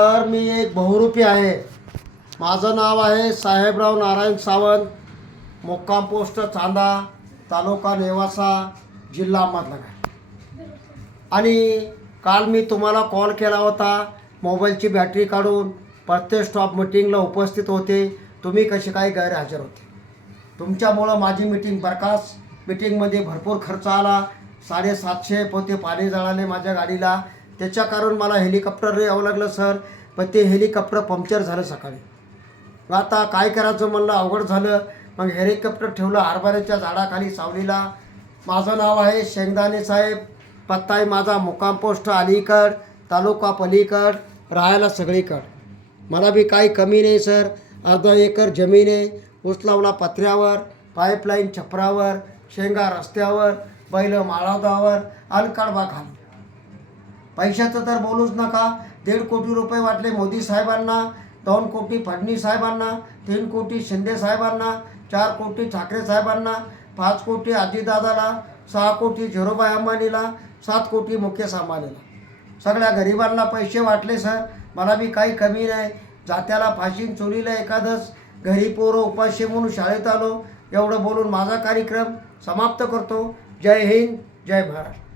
तर मी एक बहुरूपी आहे. माझं नाव आहे साहेबराव नारायण सावंत मुक्काम पोस्ट चांदा तालुका नेवासा जिल्हा अहमदनगर. आणि काल मी तुम्हाला कॉल केला होता मोबाईलची बॅटरी काढून प्रत्येक स्टॉप मिटिंगला उपस्थित होते. तुम्ही कसे काही गैरहजर होते? तुमच्यामुळं माझी मिटिंग बरखास मिटिंगमध्ये भरपूर खर्च आला. साडेसातशे पोते पाणी जळाले माझ्या गाडीला. त्याच्या कारण मला हेलिकॉप्टर यावं लागलं सर. पण ते हेलिकॉप्टर पंक्चर झालं सकाळी. मग आता काय करायचं म्हणलं अवघड झालं. मग हेलिकॉप्टर ठेवलं हरभऱ्याच्या झाडाखाली सावलीला. माझं नाव आहे शेंगदाणे साहेब. पत्ता आहे माझा मुक्काम पोस्ट अलीकड तालुका पलीकड राहायला सगळीकड. मला बी काही कमी नाही सर. अर्धा एकर जमीन आहे. ऊस लावला पत्र्यावर पाईपलाईन छपरावर शेंगा रस्त्यावर बैल माळावदावर अलकडबा खाली. पैशाचं तर बोलूच नका. दीड कोटी रुपये वाटले मोदी साहेबांना दोन कोटी फडणीस साहेबांना तीन कोटी शिंदे साहेबांना चार कोटी ठाकरे साहेबांना पाच कोटी आजीदादाला सहा कोटी झिरोबाई अंबानीला सात कोटी मुकेश अंबानीला. सगळ्या गरिबांना पैसे वाटले सर. मला बी काही कमी नाही. जात्याला फाशीन चोरीला एखादंच घरी पोरं उपाशी म्हणून शाळेत आलो. एवढं बोलून माझा कार्यक्रम समाप्त करतो. जय हिंद जय महाराष्ट्र.